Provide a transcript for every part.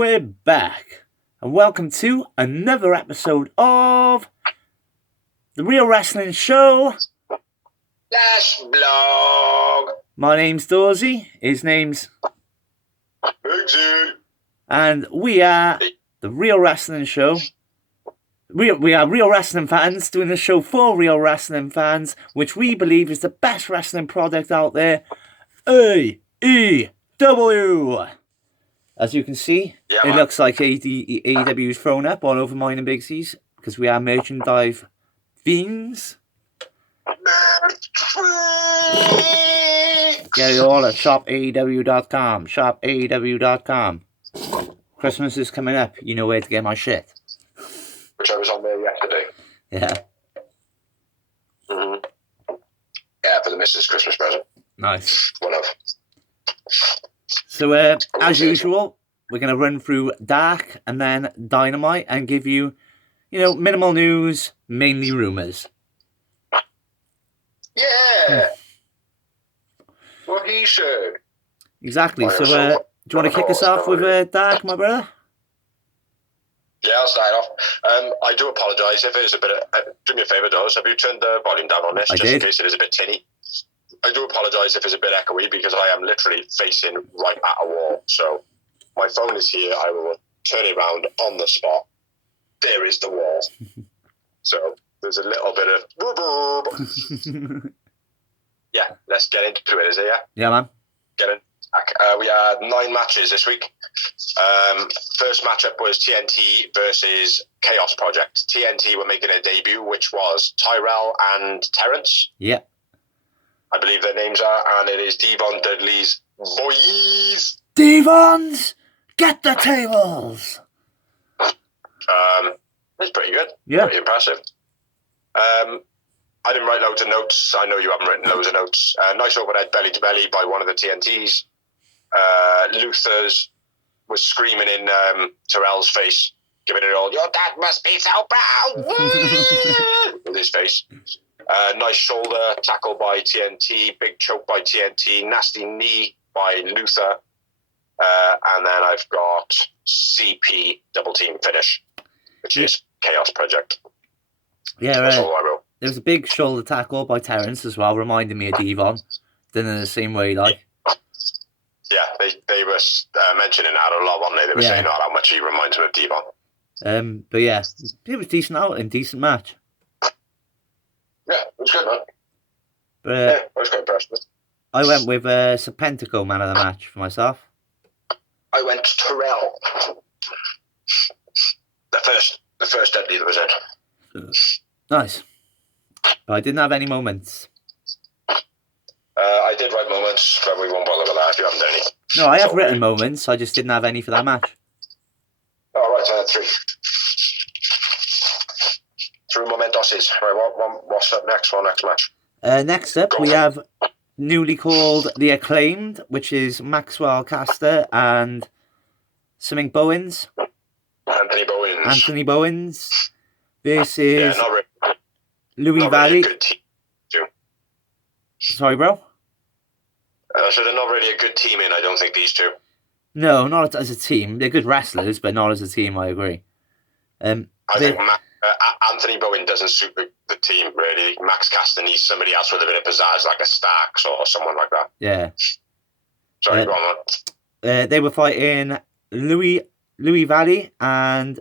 we're back, and welcome to another episode of The Real Wrestling Show. Flash blog. My name's Dorsey, his name's Biggsy. and we are The Real Wrestling Show. We are real wrestling fans doing the show for real wrestling fans, which we believe is the best wrestling product out there, AEW. As you can see, it looks like AEW is thrown up all over mine and Biggsy's because we are merchandise fiends. Get it all at shopaew.com. Shopaew.com. Christmas is coming up. You know where to get my shit. Which I was on there yesterday. Yeah. Mm-hmm. Yeah, for the missus' Christmas present. Nice. One of. So, as usual, we're going to run through Dark and then Dynamite and give you, minimal news, mainly rumours. Yeah! What he said. Exactly. So, do you want to kick us off with Dark, my brother? Yeah, I'll start off. I do apologise if it is a bit of... do me a favour, Doz. Have you turned the volume down on this? In case it is a bit tinny. I do apologise if it's a bit echoey because I am literally facing right at a wall. So my phone is here. I will turn it around on the spot. There is the wall. So there's a little bit of boop. Yeah, let's get into it, is it? Yeah, man. Get in. We had 9 matches this week. First matchup was TNT versus Chaos Project. TNT were making a debut, which was Tyrell and Terrence. Yeah. I believe their names are, and it is Devon Dudley's boys. Devons, get the tables. It's pretty good. Yeah. Pretty impressive. I didn't write loads of notes. I know you haven't written loads of notes. Nice overhead belly to belly by one of the TNTs. Luther's was screaming in Terrell's face, giving it all, your dad must be so proud, with his face. Nice shoulder tackle by TNT, big choke by TNT, nasty knee by Luther, and then I've got CP double team finish, which is Chaos Project. Yeah, that's all I wrote. There was a big shoulder tackle by Terrence as well, reminding me of Devon, done in the same way, like. Yeah, they were mentioning that a lot, weren't they? They were saying how much he reminds them of Devon. But yeah, it was decent outing, decent match. Yeah, it was good, man. But, I was quite impressed with it. I went with Serpentico man of the match for myself. I went Terrell. The first Dudley that was in. Nice. But I didn't have any moments. I did write moments, but we won't bother with that if you haven't done any. No, I have written moments, I just didn't have any for that match. Oh, right, so I had 3. 3 momentoses. Right, what's up next for next match? Next up, we have newly called The Acclaimed, which is Maxwell Caster and something Bowens. Anthony Bowens. This is Louis Valley. Sorry, bro? So they're not really a good team in, I don't think, these two. No, not as a team. They're good wrestlers, but not as a team, I agree. I think Anthony Bowen doesn't suit the team, really. Max Caster needs somebody else with a bit of pizzazz, like a Starks or someone like that. Yeah. Sorry, go on. They were fighting Louis Valley and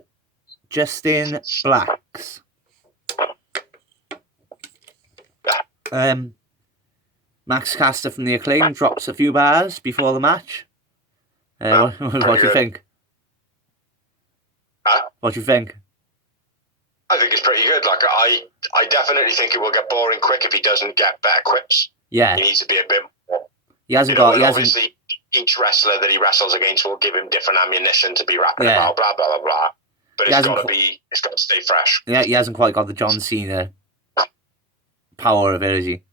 Justin Blacks. Max Caster from The Acclaim drops a few bars before the match. What do you think? What do you think? I think it's pretty good. Like I definitely think it will get boring quick if he doesn't get better quips. Yeah. He needs to be a bit more. He hasn't got. Obviously, each wrestler that he wrestles against will give him different ammunition to be rapping about, blah blah blah blah. But it's got to stay fresh. Yeah, he hasn't quite got the John Cena power of it, has he?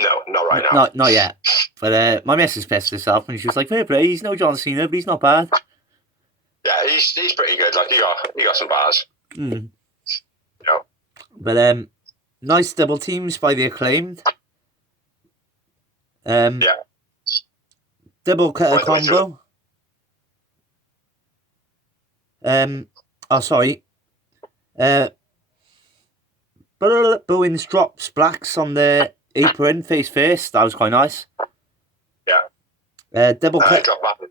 No, not right now. Not yet. But my missus pissed herself and she was like, fair play, he's no John Cena, but he's not bad. Yeah, he's pretty good. Like he got some bars. Mm. You know. But nice double teams by The Acclaimed. Yeah. Double cutter combo. Oh, sorry. Bowens drops Blacks on the apron face first. That was quite nice. Yeah. Double cut. Drop Valley.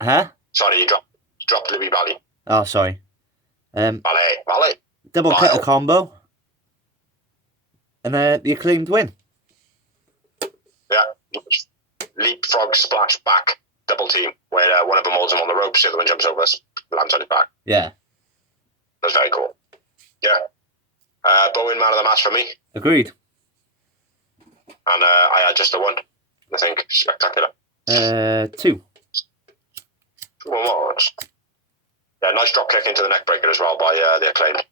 Huh? Sorry, you dropped Louis Valley. Oh, sorry. Valley. Double cut a combo. And the Acclaimed win. Yeah. Leapfrog splash back double team where one of them holds him on the ropes, the other one jumps over, lands on his back. Yeah. That's very cool. Yeah. Bowen, man of the match for me. Agreed. And I had just a 1. I think. Spectacular. 2. Well, yeah, nice drop kick into the neck breaker as well by the Acclaimed.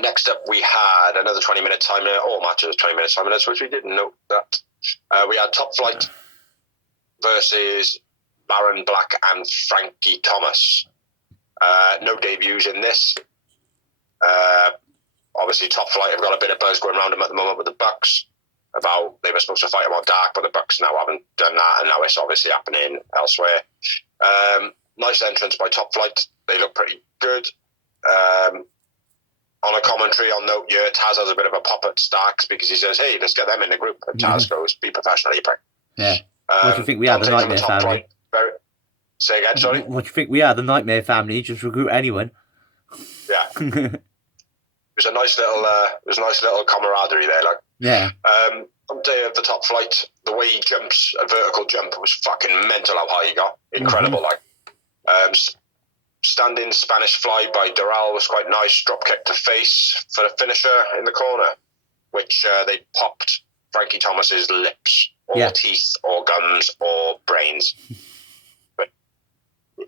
Next up, we had another 20-minute time limit. All matches 20 minutes, 5 minutes, which we didn't note that. We had Top Flight versus Baron Black and Frankie Thomas. No debuts in this. Obviously, Top Flight have got a bit of buzz going around them at the moment with the Bucks about they were supposed to fight them on Dark, but the Bucks now haven't done that, and now it's obviously happening elsewhere. Nice entrance by Top Flight. They look pretty good. On a commentary, I'll note here, Taz has a bit of a pop at Starks because he says, hey, let's get them in the group. And Taz goes, be professional, you prick. Yeah. What do you think we are, the Nightmare family? Say again, sorry? What do you think we are, the Nightmare family? Just recruit anyone. Yeah. It was a nice little camaraderie there, like. Yeah. On day of the Top Flight, the way he jumps, a vertical jump, was fucking mental how high he got. Incredible, like. Standing Spanish fly by Doral was quite nice. Drop kick to face for the finisher in the corner, which they popped Frankie Thomas's lips, or teeth, or gums, or brains. But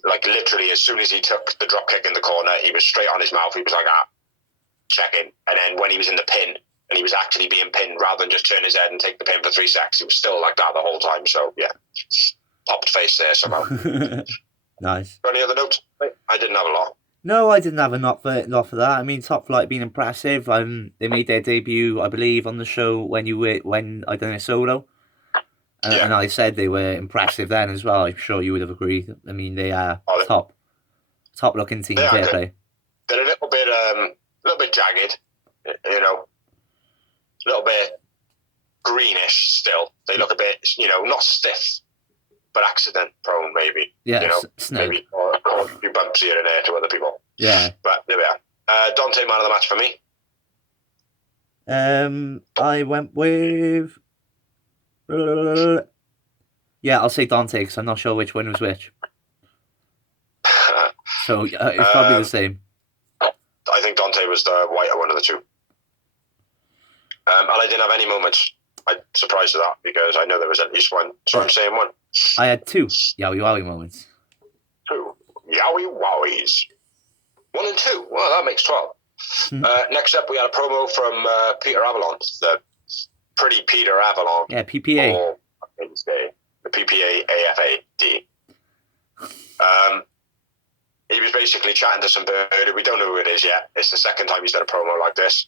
like literally, as soon as he took the drop kick in the corner, he was straight on his mouth. He was like, checking. And then when he was in the pin, and he was actually being pinned, rather than just turn his head and take the pin for 3 seconds, he was still like that the whole time. So yeah, popped face there somehow. Nice. Any other notes? I didn't have a lot. No, I didn't have a lot for that. I mean, Top Flight being impressive. They made their debut, I believe, on the show when I done a solo. And I said they were impressive then as well. I'm sure you would have agreed. I mean, they are top looking team. Fair play. They're a little bit jagged, you know, a little bit greenish still. They look a bit, not stiff, but accident prone, maybe. Yeah, maybe or a few bumps here and there to other people. Yeah. But there we are. Dante, man of the match for me. I went with. Yeah, I'll say Dante because I'm not sure which one was which. So it's probably the same. I think Dante was the whiter one of the two. And I didn't have any moments. I'm surprised at that because I know there was at least one. So I'm saying 1. I had 2 Yowie Wowie moments. 2 Yowie Wowies. 1 and 2. Well, that makes 12. Next up, we had a promo from Peter Avalon, the pretty Peter Avalon. Yeah, PPA. Or, the PPA AFAD. He was basically chatting to some bird. We don't know who it is yet. It's the second time he's done a promo like this.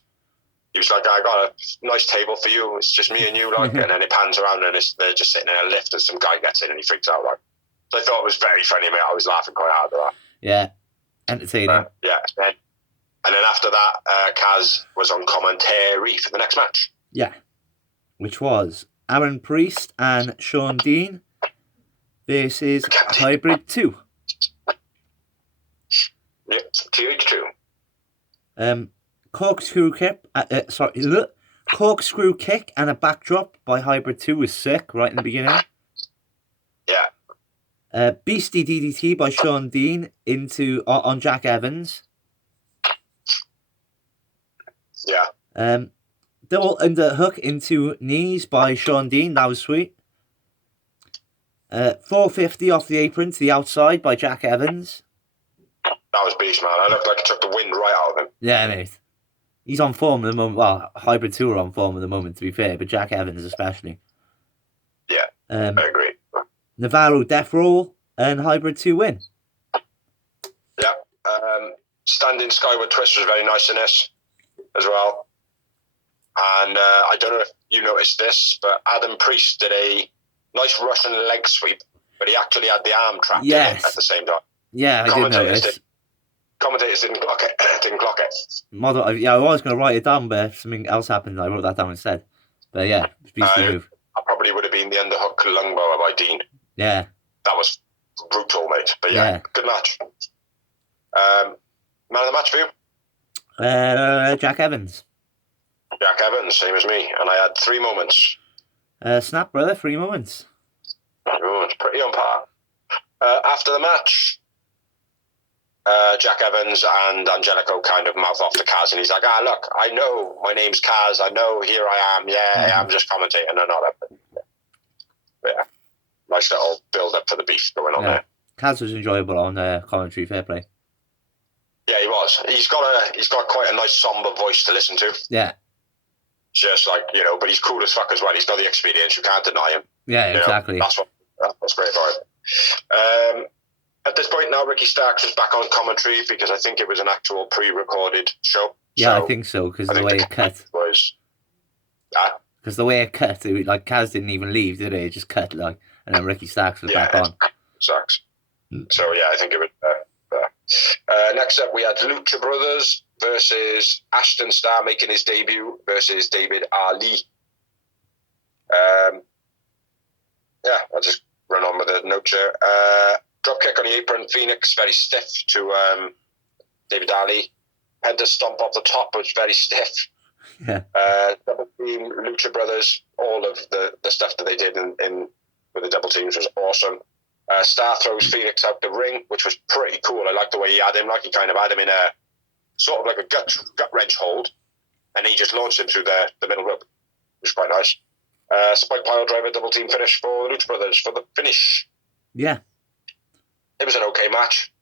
He was like, I got a nice table for you. It's just me and you, like. And then it pans around and they're just sitting in a lift and some guy gets in and he freaks out, like. So I thought it was very funny, mate. I was laughing quite hard at that. Yeah, entertaining. Yeah. And then after that, Kaz was on commentary for the next match. Yeah, which was Aaron Priest and Sean Dean versus Hybrid 2. Yep, TH2. Corkscrew kick and a backdrop by Hybrid 2 was sick right in the beginning. Yeah. Beastie DDT by Sean Dean on Jack Evans. Yeah. Double underhook into knees by Sean Dean. That was sweet. 450 off the apron to the outside by Jack Evans. That was beast, man. I looked like it took the wind right out of him. Yeah, mate. He's on form at the moment. Well, Hybrid 2 are on form at the moment, to be fair, but Jack Evans especially. Yeah, I agree. Navarro Death Roll and Hybrid 2 win. Yeah. Standing Skyward Twist was very nice in this as well. And I don't know if you noticed this, but Adam Priest did a nice Russian leg sweep, but he actually had the arm trapped in it at the same time. Yeah, I did notice. Commentators didn't clock it. I was going to write it down, but something else happened. I wrote that down instead. But yeah, beastly move. I probably would have been the underhook lungbow by Dean. Yeah. That was brutal, mate. But yeah. Good match. Man of the match for you? Jack Evans. Jack Evans, same as me. And I had 3 moments. Snap, brother, 3 moments. 3 moments, pretty on par. After the match, Jack Evans and Angelico kind of mouth off to Kaz, and he's like, look, I know my name's Kaz. I know here I am. Yeah, I'm just commentating and not up. Yeah. Nice little build-up for the beef going on there. Kaz was enjoyable on commentary, fair play. Yeah, he was. He's got quite a nice somber voice to listen to. Yeah. Just like, but he's cool as fuck as well. He's got the experience. You can't deny him. Yeah, exactly. That's great about it. At this point now, Ricky Starks is back on commentary because I think it was an actual pre-recorded show. Yeah, I think so, because the way it cut. Because the way it cut, like Kaz didn't even leave, did he? It just cut, like, and then Ricky Starks was back on. Starks. So yeah, I think it was. Next up, we had Lucha Brothers versus Ashton Starr making his debut versus David Ali. I'll just run on with the note here. Drop kick on the apron, Phoenix very stiff to David Ali. Penta stomp off the top was very stiff. Yeah. Double team, Lucha Brothers, all of the stuff that they did in with the double teams was awesome. Star throws Phoenix out the ring, which was pretty cool. I like the way he had him. Like he kind of had him in a sort of like a gut wrench hold, and he just launched him through the middle rope, which was quite nice. Spike pile driver double team finish for the Lucha Brothers for the finish. Yeah. It was an okay match.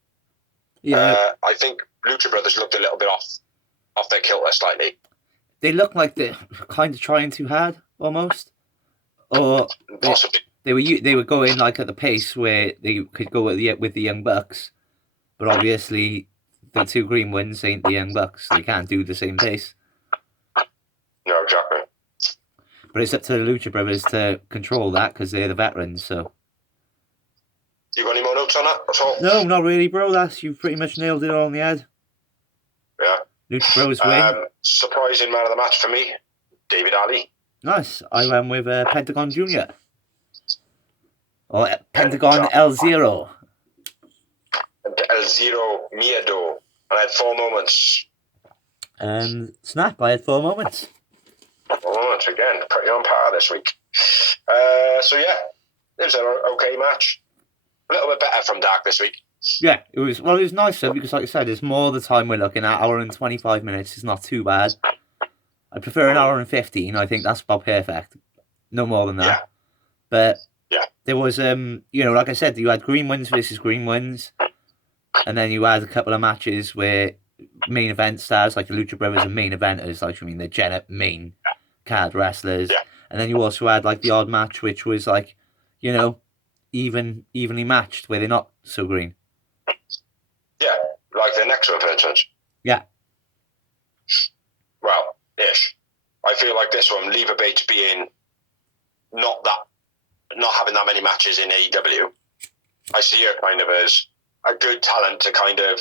Yeah. I think Lucha Brothers looked a little bit off their kilter slightly. They looked like they're kind of trying too hard, almost. Or possibly. They were going like at the pace where they could go with the Young Bucks, but obviously the 2 green ones ain't the Young Bucks. They can't do the same pace. No, exactly. But it's up to the Lucha Brothers to control that because they're the veterans. So. You got any more notes on that at all? No, not really, bro. You've pretty much nailed it all on the head. Yeah. Lucha Bros win. Surprising man of the match for me, David Ali. Nice. I went with Pentagon Jr. Or Pentagon L0. L0 Miedo. I had 4 moments. Snap, I had 4 moments. 4 moments again. Pretty on par this week. So yeah, it was an okay match. A little bit better from Dark this week. Yeah, it was nicer because, like I said, it's more the time we're looking at. Hour and 25 minutes is not too bad. I prefer an hour and 15. I think that's about perfect. No more than that. Yeah. But yeah, there was, like I said, you had green ones versus green ones, and then you had a couple of matches where main event stars, like the Lucha Brothers, are main eventers. Like, I mean, they're main card wrestlers. Yeah. And then you also had like the odd match, which was like, evenly matched, where they're not so green. Yeah, like the next one, for instance. Yeah. Well, ish. I feel like this one, Leva Bates being not having that many matches in AEW, I see her kind of as a good talent to kind of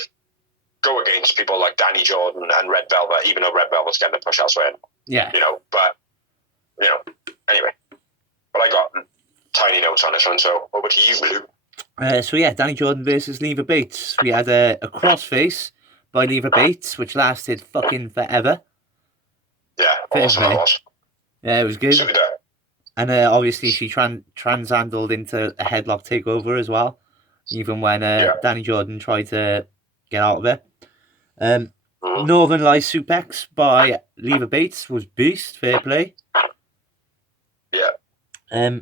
go against people like Danny Jordan and Red Velvet, even though Red Velvet's getting a push elsewhere. Yeah. Anyway. But I got tiny notes on this one, so over to you, Blue. Danny Jordan versus Leva Bates. We had a crossface by Leva Bates, which lasted fucking forever. Yeah, awesome it was. Yeah, it was good. Super. And obviously she transhandled into a headlock takeover as well, even when Danny Jordan tried to get out of it. Northern Lights suplex by Leva Bates was beast, fair play. Yeah.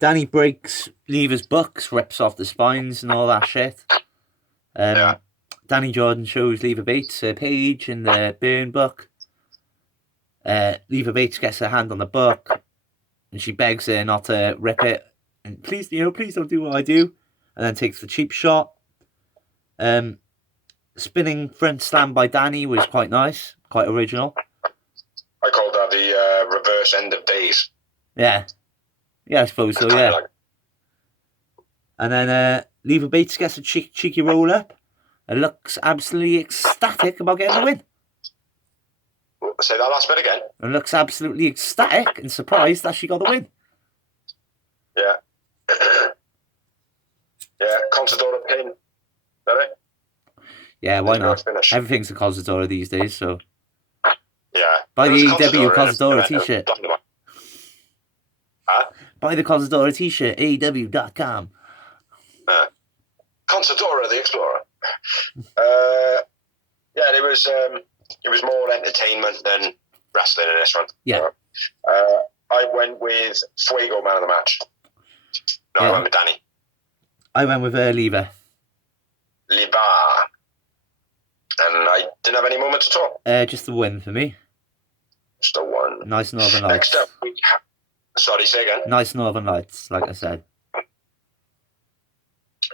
Danny breaks Leva's bucks, rips off the spines and all that shit. Danny Jordan shows Leva Bates her page in the burn book. Leva Bates gets her hand on the book and she begs her not to rip it. And please don't do what I do. And then takes the cheap shot. Spinning front slam by Danny was quite nice, quite original. I called that the reverse end of days. Yeah. Yeah, I suppose so, yeah. And then Leva Bates gets a cheeky roll up and looks absolutely ecstatic about getting the win. Say that last bit again. And looks absolutely ecstatic and surprised that she got the win. Yeah. Yeah, Contadora pin. Is that it? Yeah, why not? Everything's a Contadora these days, so. Yeah. Buy the AEW Contadora t-shirt. Huh? Buy the Contadora t-shirt, AEW.com. Contadora the Explorer. Yeah, it was more entertainment than wrestling in this one. Yeah. I went with Fuego man of the match. No, yeah. I went with Danny. I went with Leva. Leva. And I didn't have any moments at all. Just the win for me. Just a one. Nice Northern Lights. Next up, sorry, say again. Nice Northern Lights, like I said.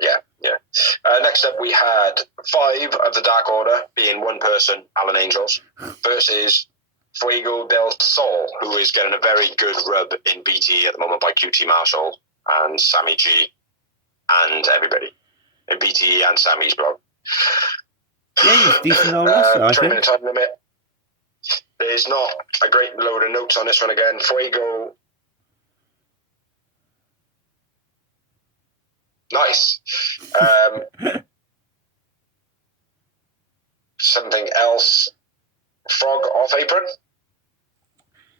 Yeah. Next up, we had 5 of the Dark Order, being one person, Alan Angels, versus Fuego del Sol, who is getting a very good rub in BT at the moment by QT Marshall and Sammy G and everybody in BT and Sammy's blog. Yeah, he's decent on wrestler, I 3-minute time limit. There's not a great load of notes on this one again. Fuego. Nice. Something else. Frog off apron.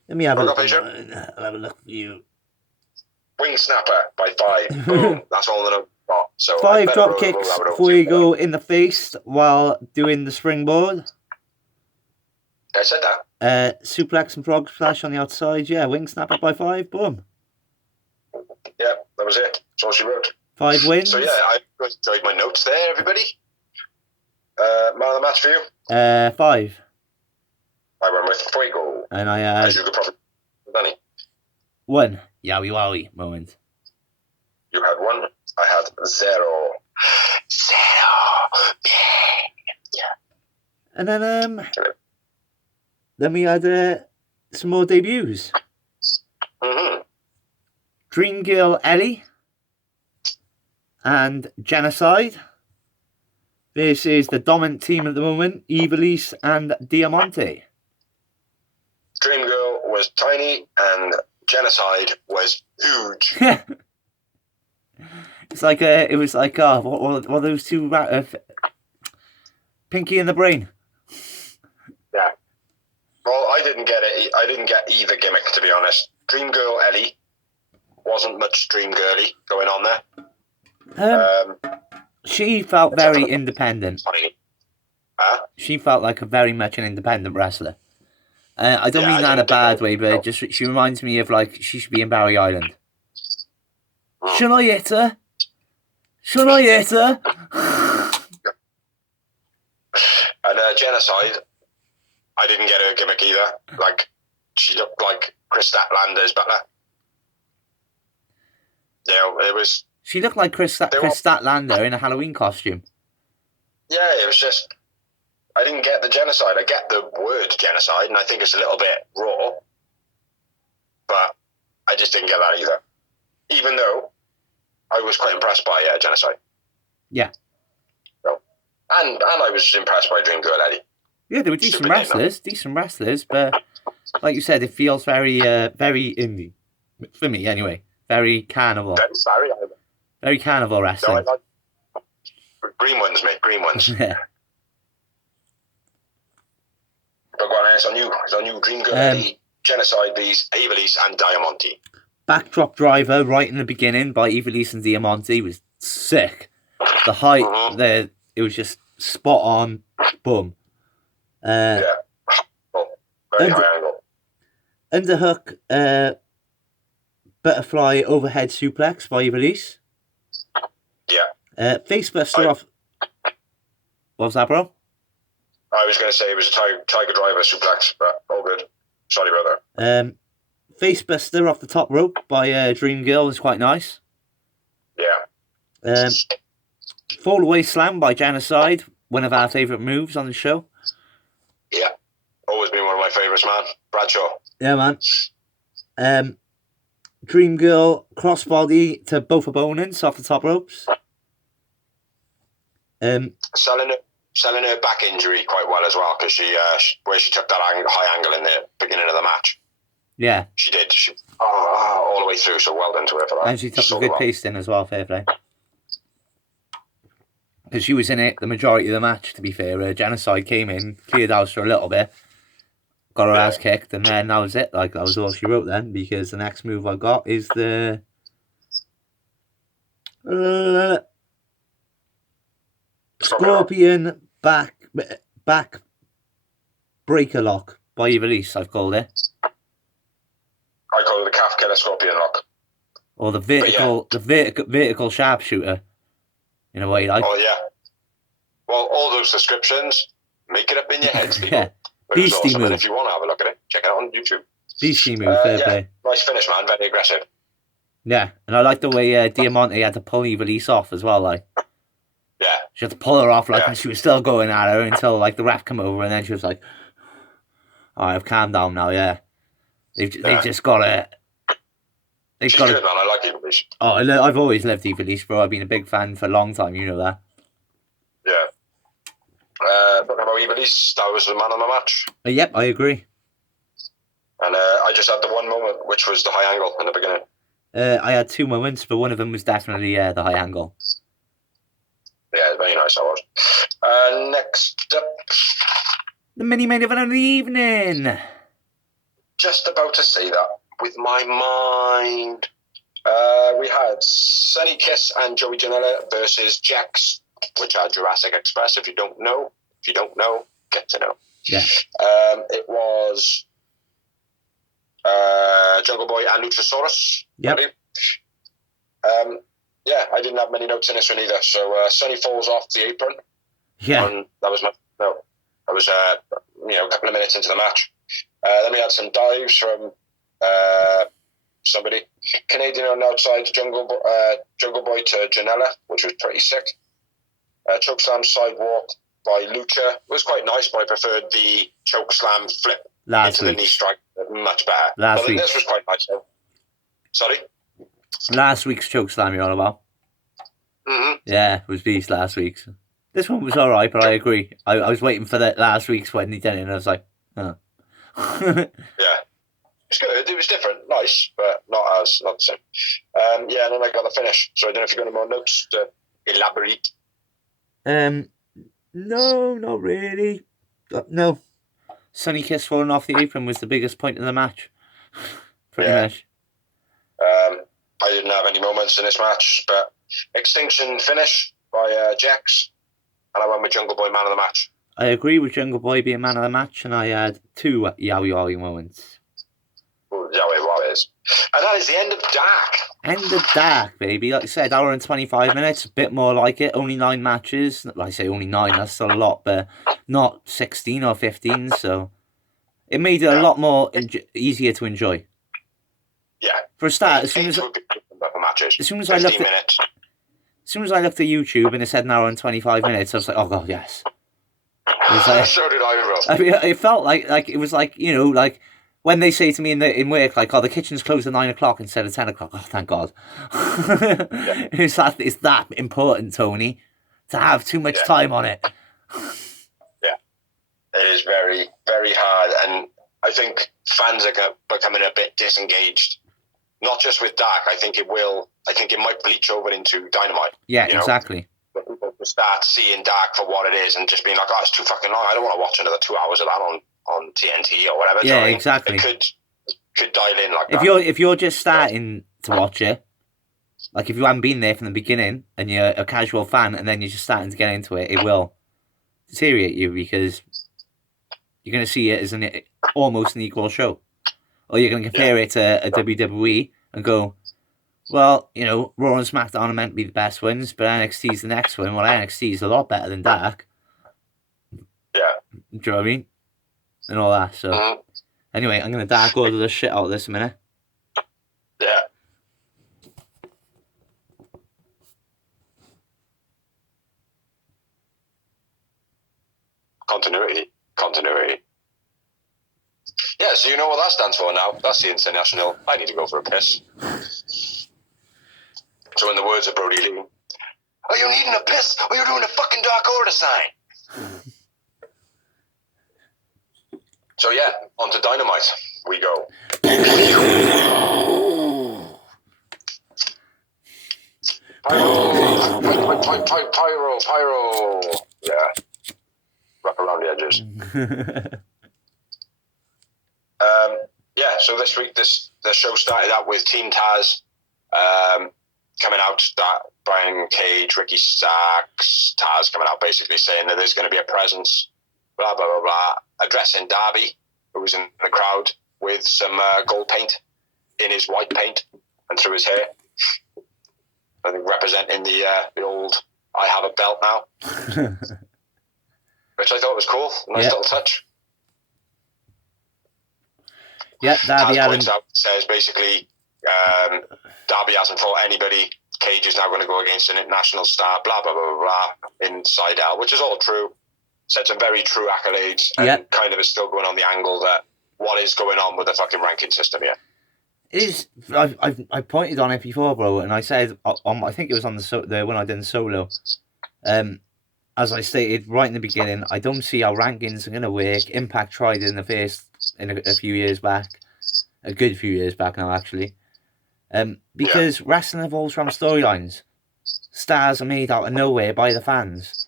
Let me have a look. I'll have a look for you. Wing snapper by 5. Boom. That's all the notes got. So 5 drop kicks. Fuego in the face while doing the springboard. I said that. Suplex and frog splash on the outside. Yeah, wing snapper by 5. Boom. Yeah, that was it. That's all she wrote. 5 wins. So yeah, I enjoyed my notes there, everybody. Man of the match for you? 5. I went with Fuego. And I had... As you could probably... Danny. 1. Yowie wowie moment. You had 1. I had 0. 0. Yeah. And then we had some more debuts. Mm-hmm. Dream Girl Ellie and Genocide. This is the dominant team at the moment, Ivelisse and Diamante. Dream Girl was tiny and Genocide was huge. It's like it was like what are those two Pinky and the Brain. Yeah. Well, I didn't get it. I didn't get either gimmick, to be honest. Dream Girl Ellie wasn't much Dream Girly going on there. She felt very independent. Funny. Huh? She felt like very much an independent wrestler. I don't mean that in a bad way, but just she reminds me of like she should be in Barry Island. Should I hit her? Should I hit her? And Genocide, I didn't get her gimmick either. Like, she looked like Chris Statlander's butler. You know, it was... She looked like Chris Statlander in a Halloween costume. Yeah, it was just... I didn't get the Genocide. I get the word genocide, and I think it's a little bit raw. But I just didn't get that either. Even though I was quite impressed by Genocide. Yeah. So, and I was impressed by Dream Girl Eddie. Yeah, they were decent wrestlers, but like you said, it feels very indie. For me, anyway. Very carnival. Very carnival wrestling. No, green ones, mate. Green ones. Yeah. But go on, it's on you. It's on you. Dream Girl Eddie, Genocide, Ivelisse, and Diamante. Backdrop driver right in the beginning by Ivelisse and Diamante was sick. The height there, it was just spot on. Boom. Yeah. Oh, very high angle. Underhook, butterfly overhead suplex by Ivelisse. Yeah. Facebuster off. What was that, bro? I was going to say it was a tiger driver suplex, but all good. Sorry, brother. Facebuster off the top rope by Dream Girl is quite nice. Yeah. Fall away slam by Genocide, one of our favourite moves on the show. Yeah. Always been one of my favourites, man. Bradshaw. Yeah, man. Dream Girl crossbody to both opponents off the top ropes. Selling her back injury quite well as well, because where she took that high angle in the beginning of the match. Yeah. She did. All the way through, so well done to her for that. And she took a good pace in as well, fair play. Because she was in it the majority of the match, to be fair. Genocide came in, cleared house for a little bit, got her ass kicked, and then that was it. Like, that was all she wrote then, because the next move I got is the... Scorpion back breaker lock by Evilise, I've called it. I call it the calf killer scorpion lock. Or the vertical sharpshooter, in a way, like. Oh yeah. Well, all those descriptions, make it up in your heads, people. Yeah. Beastie awesome. move. And if you want to have a look at it, check it out on YouTube. Beastie move, fair play. Nice finish, man. Very aggressive. Yeah, and I like the way Diamante had to pull Evilise off as well, like. Yeah. She had to pull her off, like, and she was still going at her until, like, the ref came over, and then she was like, all right, I've calmed down now, yeah. They've just got to... She's good, man. I like Evilise. Oh, I've always loved Evilise, bro. I've been a big fan for a long time, you know that. Yeah. Talking about Evilise, that was the man of the match. Yep, I agree. And I just had the one moment, which was the high angle in the beginning. I had two moments, but one of them was definitely the high angle. Yeah, very nice, that was. Next up... The mini-main event of the evening. Just about to say that with my mind. We had Sonny Kiss and Joey Janela versus Jax, which are Jurassic Express. If you don't know, get to know. Yeah. It was Jungle Boy and Luchasaurus. Yep. Yeah, I didn't have many notes in this one either. So Sonny falls off the apron. Yeah. And that was a couple of minutes into the match. Then we had some dives from somebody. Canadian on the outside, Jungle Boy to Janela, which was pretty sick. Chokeslam sidewalk by Lucha was quite nice, but I preferred the chokeslam flip into the knee strike much better. This was quite nice though. Sorry? Last week's chokeslam you're on about? Mm-hmm. Yeah, it was beast last week's. This one was alright, but I agree. I was waiting for that last week's when he did it, and I was like, oh. Yeah. It was good. It was different. Nice, but not the same. And then I got the finish. So I don't know if you've got any more notes to elaborate. No, not really. No. Sonny Kiss falling off the apron was the biggest point of the match. Pretty much. I didn't have any moments in this match, but Extinction finish by Jax, and I went with Jungle Boy man of the match. I agree with Jungle Boy being man of the match, and I had two Yowie Yowie moments. Yowie Yowies. And that is the end of Dark. End of Dark, baby. Like I said, hour and 25 minutes, a bit more like it. Only 9 matches. Like I say, only 9, that's still a lot, but not 16 or 15, so it made it a lot more easier to enjoy. Yeah. For a start, as soon as I looked at YouTube and it said an hour and 25 minutes, I was like, oh god, yes. It was like, so did I, bro. I mean, it felt like it was like, you know, like when they say to me in work, like, oh, the kitchen's closed at 9 o'clock instead of 10 o'clock. Oh, thank God. It's that important, Tony, to have too much time on it. Yeah. It is very, very hard. And I think fans are becoming a bit disengaged. Not just with Dark. I think it might bleach over into Dynamite. Yeah, exactly. But people will start seeing Dark for what it is and just being like, oh, it's too fucking long. I don't want to watch another 2 hours of that on TNT or whatever. Yeah, exactly. It could dial in like that. If you're just starting to watch it, like if you haven't been there from the beginning and you're a casual fan and then you're just starting to get into it, it will deteriorate you because you're going to see it as almost an equal show. Or you're going to compare it to a WWE and go, well, you know, Raw and SmackDown are meant to be the best ones, but NXT's the next one. Well, NXT's a lot better than Dark. Yeah. Do you know what I mean? And all that, so... Anyway, I'm going to Dark order the shit out of this a minute. Yeah. Continuity. Yeah, so you know what that stands for now. That's the international. I need to go for a piss. So in the words of Brody Lee, are you needing a piss? Or are you doing a fucking Dark Order sign? So yeah, on to Dynamite we go. Pyro. Yeah. Wrap around the edges. Yeah, so this week the show started out with Team Taz coming out, that Brian Cage, Ricky Starks, Taz coming out basically saying that there's going to be a presence, blah, blah, blah, blah, addressing Darby, who was in the crowd with some gold paint in his white paint and through his hair. I think representing the old I have a belt now, which I thought was cool. Nice little touch. Yeah, Darby points out, says basically Darby hasn't fought anybody. Cage is now going to go against an international star, blah, blah, blah, blah, blah, in Seidel, which is all true. Said some very true accolades and kind of is still going on the angle that what is going on with the fucking ranking system here. It is. I pointed on it before, bro, and I said, I think it was on the when I did solo. As I stated right in the beginning, I don't see how rankings are going to work. Impact tried in the first in a few years back, a good few years back now, actually. Because wrestling evolves from storylines. Stars are made out of nowhere by the fans.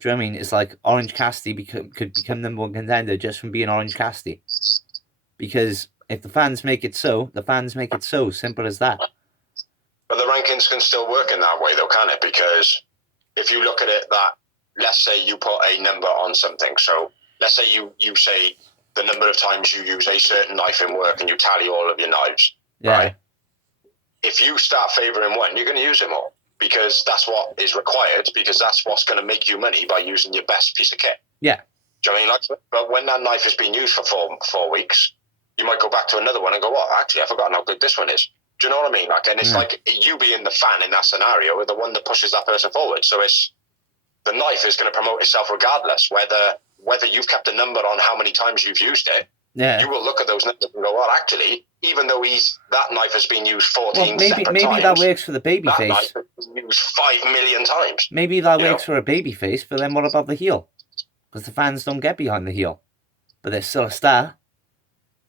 Do you know what I mean? It's like Orange Cassidy could become number one contender just from being Orange Cassidy. Because if the fans make it so, the fans make it so. Simple as that. But the rankings can still work in that way, though, can it? Because if you look at it that, let's say you put a number on something. So let's say you say the number of times you use a certain knife in work and you tally all of your knives, right? If you start favouring one, you're going to use it more because that's what is required, because that's what's going to make you money by using your best piece of kit. Yeah. Do you know what I mean? But when that knife has been used for four weeks, you might go back to another one and go, actually, I've forgotten how good this one is. Do you know what I mean? And it's like you being the fan in that scenario are the one that pushes that person forward. So it's the knife is going to promote itself regardless, whether you've kept a number on how many times you've used it. Yeah. You will look at those numbers and go, actually, even though that knife has been used 14 separate times. Maybe that works for the babyface. That knife has been used 5 million times. Maybe that works for a babyface, but then what about the heel? Because the fans don't get behind the heel. But they're still a star.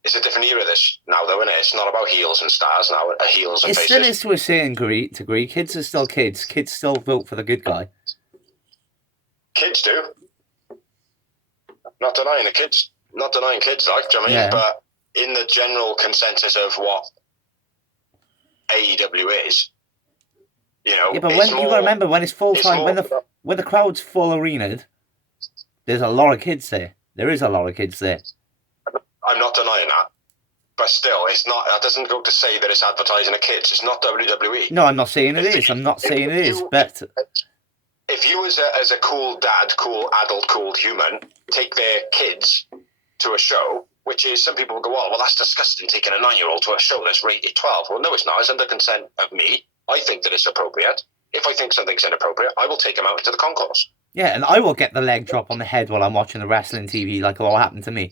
It's a different era this now, though, isn't it? It's not about heels and stars now, heels and faces. It still is to a certain degree. Kids are still kids. Kids still vote for the good guy. Kids do. Not denying kids, like, do you know what I mean? But in the general consensus of what AEW is, you know, but you got to remember when it's full time, when the crowd's full arenaed, there's a lot of kids there. There is a lot of kids there. I'm not denying that, but still, it's not. That doesn't go to say that it's advertising to kids. It's not WWE. No, I'm not saying it is. I'm not saying it is, but. If you, as a cool dad, cool adult, cool human, take their kids to a show, which is, some people will go, well, that's disgusting, taking a 9-year-old to a show that's rated 12. Well, no, it's not. It's under consent of me. I think that it's appropriate. If I think something's inappropriate, I will take them out into the concourse. Yeah, and I will get the leg drop on the head while I'm watching the wrestling TV, like what happened to me.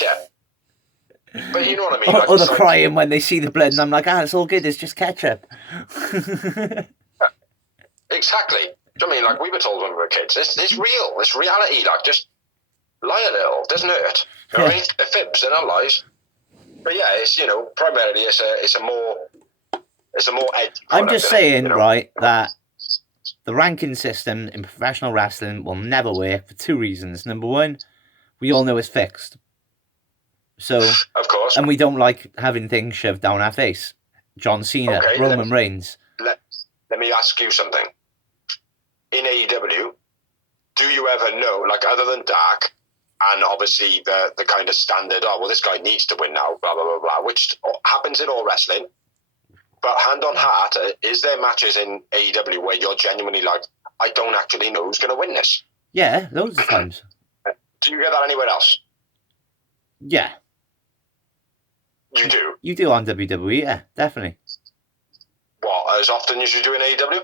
Yeah. But you know what I mean? Or they're crying when they see the blood, and I'm like, it's all good, it's just ketchup. Exactly. Do you know what I mean? Like, we were told when we were kids, it's real. It's reality. Like, just lie a little. It doesn't hurt. You know what I mean? They're fibs, they're not lies. But yeah, it's, you know, primarily it's a more edgy product. I'm just saying, right, that the ranking system in professional wrestling will never work for two reasons. Number one, we all know it's fixed. So, of course. And we don't like having things shoved down our face. John Cena, Roman Reigns. Let me ask you something. In AEW, do you ever know, like, other than Dark, and obviously the kind of standard, this guy needs to win now, blah, blah, blah, blah, which happens in all wrestling, but hand on heart, is there matches in AEW where you're genuinely like, I don't actually know who's going to win this? Yeah, loads of times. Do you get that anywhere else? Yeah. You do? You do on WWE, yeah, definitely. What, as often as you do in AEW?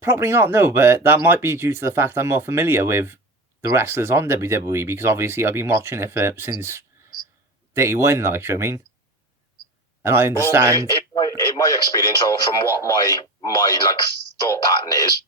Probably not, no, but that might be due to the fact I'm more familiar with the wrestlers on WWE, because obviously I've been watching it since that he won, like, you know what I mean? And I understand. Well, in my experience, or from what my like thought pattern is,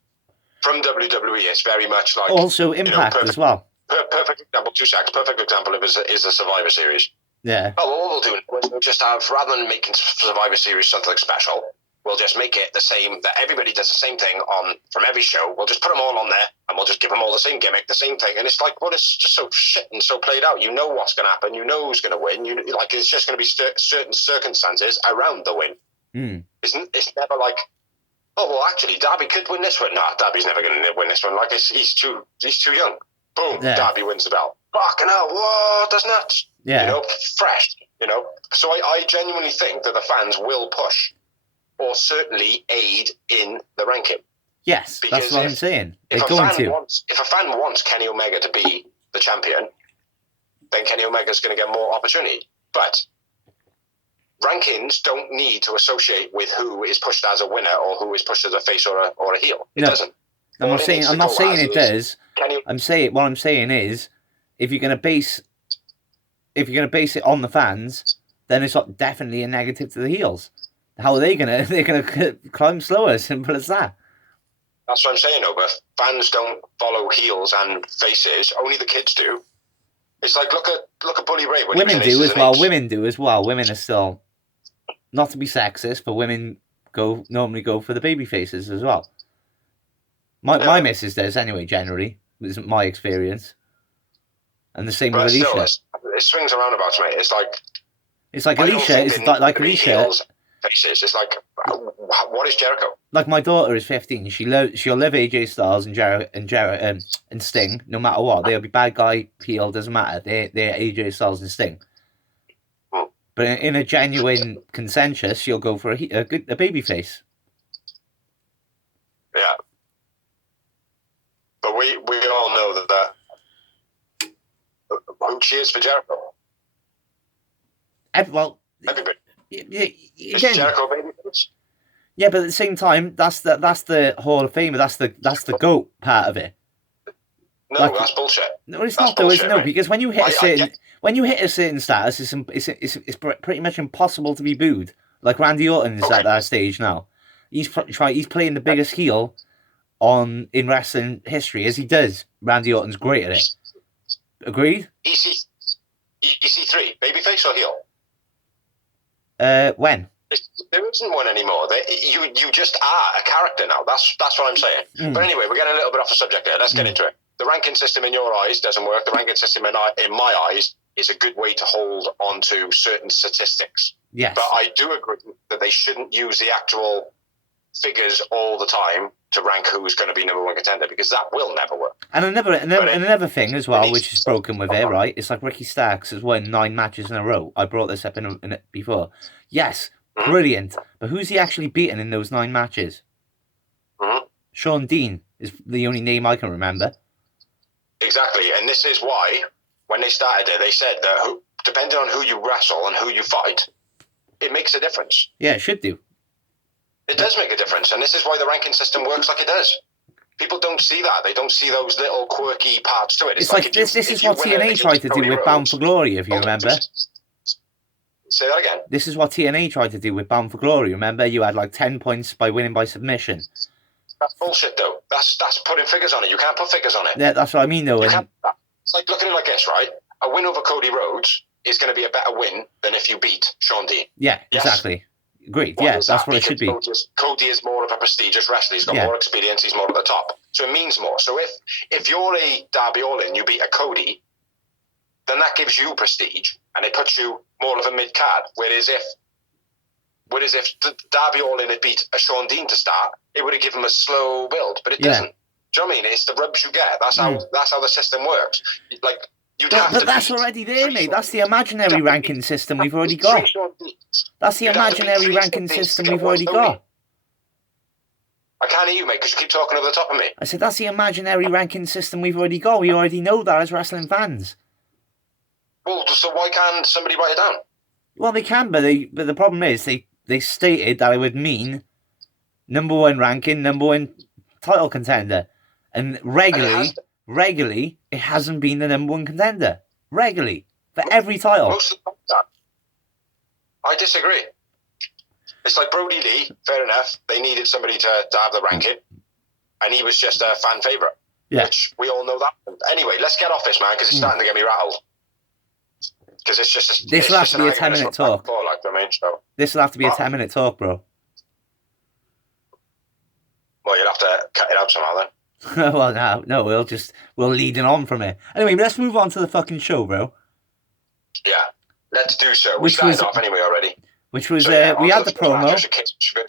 from WWE, it's very much like also Impact as well. Perfect example. 2 seconds. Perfect example of is a Survivor Series. Yeah. Oh, well, what we'll do is we'll just have, rather than making Survivor Series something special, we'll just make it the same, that everybody does the same thing on from every show. We'll just put them all on there, and we'll just give them all the same gimmick, the same thing. And it's like, well, it's just so shit and so played out. You know what's going to happen. You know who's going to win. It's just going to be certain circumstances around the win. Mm. It's never like, oh, well, actually, Darby could win this one. Nah, Darby's never going to win this one. Like, he's too young. Boom, yeah. Darby wins the belt. Fucking hell, whoa, that's nuts. Yeah. You know, fresh, you know. So I genuinely think that the fans will push or certainly aid in the ranking. Yes, because that's what I'm saying. If a fan wants Kenny Omega to be the champion, then Kenny Omega's going to get more opportunity. But rankings don't need to associate with who is pushed as a winner or who is pushed as a face or a heel. It doesn't. I'm not saying it does. What I'm saying is, if you're going to base it on the fans, then it's not definitely a negative to the heels. How are they gonna? They're gonna climb slower. Simple as that. That's what I'm saying, though. But fans don't follow heels and faces. Only the kids do. It's like look at Bully Ray. Women do as well. Women do as well. Women are still, not to be sexist, but women normally go for the baby faces as well. My missus does anyway. Generally, isn't my experience. And the same with Alicia. It swings around about me. It's like Alicia. It's like Alicia. Faces. It's like, what is Jericho? Like my daughter is 15. She'll love AJ Styles and Sting no matter what. They'll be bad guy, heel, doesn't matter. They're AJ Styles and Sting. Hmm. But in a genuine consensus, she'll go for a baby face. Yeah. But we all know that who cheers for Jericho? Everybody. Is Jericho babyface? Yeah, but at the same time, that's the Hall of Famer. That's the GOAT part of it. No, that's bullshit. No, it's not though. It's no, because when you hit a certain status, it's pretty much impossible to be booed. Like Randy Orton is at that stage now. He's playing the biggest heel in wrestling history, as he does. Randy Orton's great at it. Agreed? EC3, babyface or heel? When? There isn't one anymore. You just are a character now. That's what I'm saying. Mm. But anyway, we're getting a little bit off the subject here. Let's get into it. The ranking system in your eyes doesn't work. The ranking system in my eyes is a good way to hold on to certain statistics. Yes. But I do agree that they shouldn't use the actual figures all the time to rank who's going to be number one contender, because that will never work. And another thing as well, which is broken with it, right? It's like Ricky Starks has won 9 matches in a row. I brought this up in it before. Yes, brilliant. But who's he actually beaten in those 9 matches? Mm-hmm. Sean Dean is the only name I can remember. Exactly, and this is why when they started it, they said that depending on who you wrestle and who you fight, it makes a difference. Yeah, it should do. It does make a difference, and this is why the ranking system works like it does. People don't see that. They don't see those little quirky parts to it. It's like this is what TNA tried to do with Bound for Glory, if you remember. Say that again. This is what TNA tried to do with Bound for Glory. Remember, you had like 10 points by winning by submission. That's bullshit, though. That's putting figures on it. You can't put figures on it. Yeah, that's what I mean, though. It's like looking at it like this, right? A win over Cody Rhodes is going to be a better win than if you beat Sean Dean. Yeah, yes? Exactly. Agreed. Yeah, that's what it should be. Cody is more of a prestigious wrestler. He's got more experience. He's more at the top. So it means more. So if you're a Darby Allin, you beat a Cody, then that gives you prestige and it puts you more of a mid card. Whereas if Darby Allin had beat a Sean Dean to start, it would have given him a slow build. But it doesn't. Do you know what I mean? It's the rubs you get. That's how the system works. Like. But that's already there, mate. That's the imaginary ranking system we've already got. That's the imaginary ranking system we've already got. I can't hear you, mate, because you keep talking over the top of me. I said, that's the imaginary ranking system we've already got. We already know that as wrestling fans. Well, so why can't somebody write it down? Well, they can, but the problem is they stated that it would mean number 1 ranking, number 1 title contender. And regularly, it hasn't been the number 1 contender. Regularly. For every title. Most of the I disagree. It's like Brody Lee, fair enough. They needed somebody to have the ranking, and he was just a fan favourite, which we all know that. Anyway, let's get off this, man, because it's starting to get me rattled. Because it's just... This will have to be a 10-minute talk. This will have to be a 10-minute talk, bro. Well, you'll have to cut it out somehow, then. Well, no, we'll lead it on from it. Anyway, let's move on to the fucking show, bro. Yeah, let's do so. We started off anyway already. Which was, we had the promo.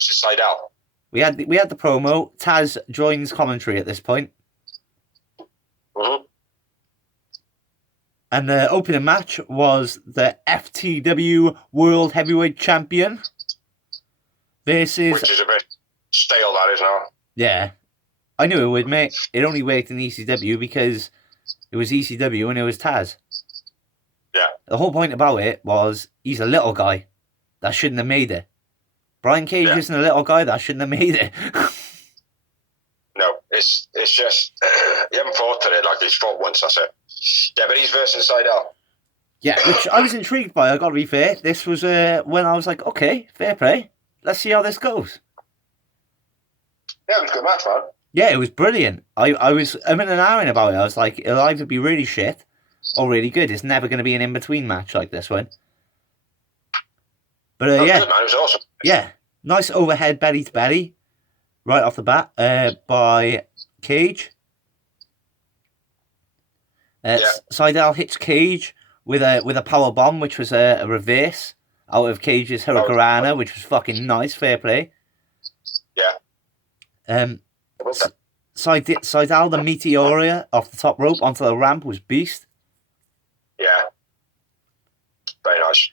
Seidel. We had the promo. Taz joins commentary at this point. Mm-hmm. And the opening match was the FTW World Heavyweight Champion. Which is a bit stale, that is now. Yeah. I knew it would, mate. It only worked in ECW because it was ECW and it was Taz. Yeah. The whole point about it was he's a little guy that shouldn't have made it. Brian Cage isn't a little guy that shouldn't have made it. No, it's just you haven't fought to it like he's fought once. That's it. Yeah, but he's versus Seidel. Yeah, which I was intrigued by. I got to be fair. This was when I was like, okay, fair play. Let's see how this goes. Yeah, it was a good match, man. Yeah, it was brilliant. I was in an hour about it. I was like, it'll either be really shit or really good. It's never going to be an in-between match like this one. But yeah, good, man. It was awesome. Yeah, nice overhead belly to belly, right off the bat by Cage. Seidel hits Cage with a power bomb, which was a reverse out of Cage's Hurricanrana, which was fucking nice. Fair play. Yeah. Seidel the Meteoria off the top rope onto the ramp was beast. Yeah. Very nice.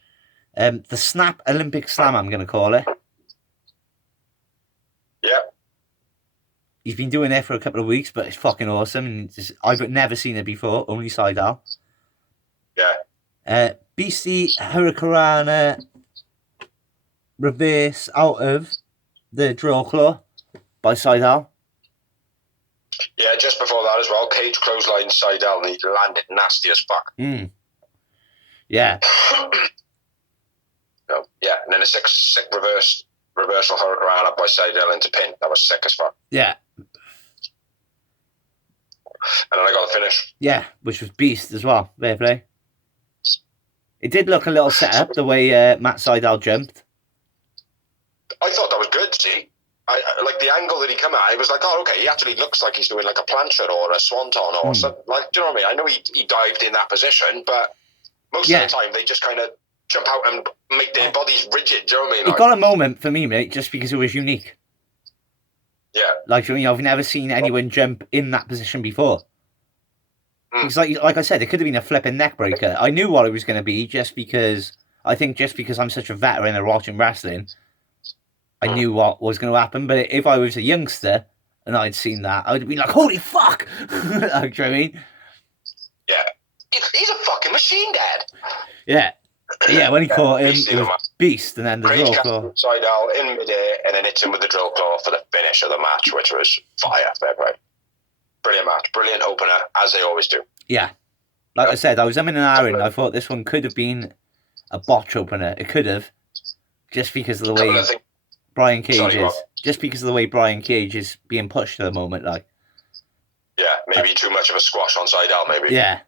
The Snap Olympic Slam, I'm going to call it. Yeah. He's been doing it for a couple of weeks, but it's fucking awesome. And I've never seen it before, only Seidel. Yeah. BC Hurricanrana reverse out of the Drill Claw by Seidel. Yeah, just before that as well, Cage clothesline Seidel and he landed nasty as fuck. Yeah. Yeah, and then a sick reversal Hurricanrana by Seidel into pin. That was sick as fuck. Yeah. And then I got the finish. Yeah, which was beast as well. Fair play. It did look a little set up the way Matt Seidel jumped. I thought that was good, see? I like the angle that he come at. I was like, oh, okay, he actually looks like he's doing like a plancha or a swanton or something. Like, do you know what I mean? I know he dived in that position, but most of the time they just kind of jump out and make their bodies rigid. Do you know what I mean? It got a moment for me, mate, just because it was unique. Yeah. Like, you know, I've never seen anyone jump in that position before. Because, like I said, it could have been a flipping neck breaker. I knew what it was going to be just because I'm such a veteran of watching wrestling, I knew what was going to happen. But if I was a youngster and I'd seen that, I would have been like, holy fuck! Like, do you know what I mean? Yeah. He's a fucking machine, Dad. Yeah. Yeah, when he caught him, it was beast, and then the drill claw. Seidel in midair, and then hits him with the drill claw for the finish of the match, which was fire. Fair play. Brilliant match, brilliant opener, as they always do. Yeah. Like I said, I was in an hour and I thought this one could have been a botch opener. It could have, just because of the way Brian Cage is. Just because of the way Brian Cage is being pushed at the moment, like. Yeah, maybe too much of a squash on Seidel, maybe. Yeah.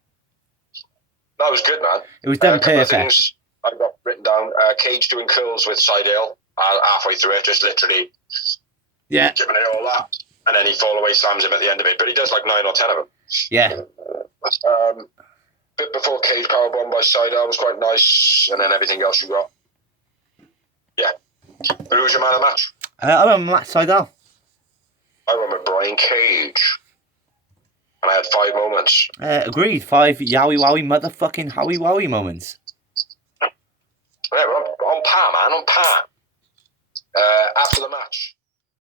That was good, man. It was done perfect. I got written down. Cage doing curls with Seidel halfway through it, just literally giving it all that. And then he fall away slams him at the end of it. But he does like 9 or 10 of them. Yeah. Bit before Cage powerbomb by Seidel was quite nice. And then everything else you got. Yeah. But who was your man of the match? I went with Matt Seidel. I went with Brian Cage. And I had 5 moments. Agreed. 5 yowie wowie motherfucking howie wowie moments. Yeah, we're on par, man. On par. After the match,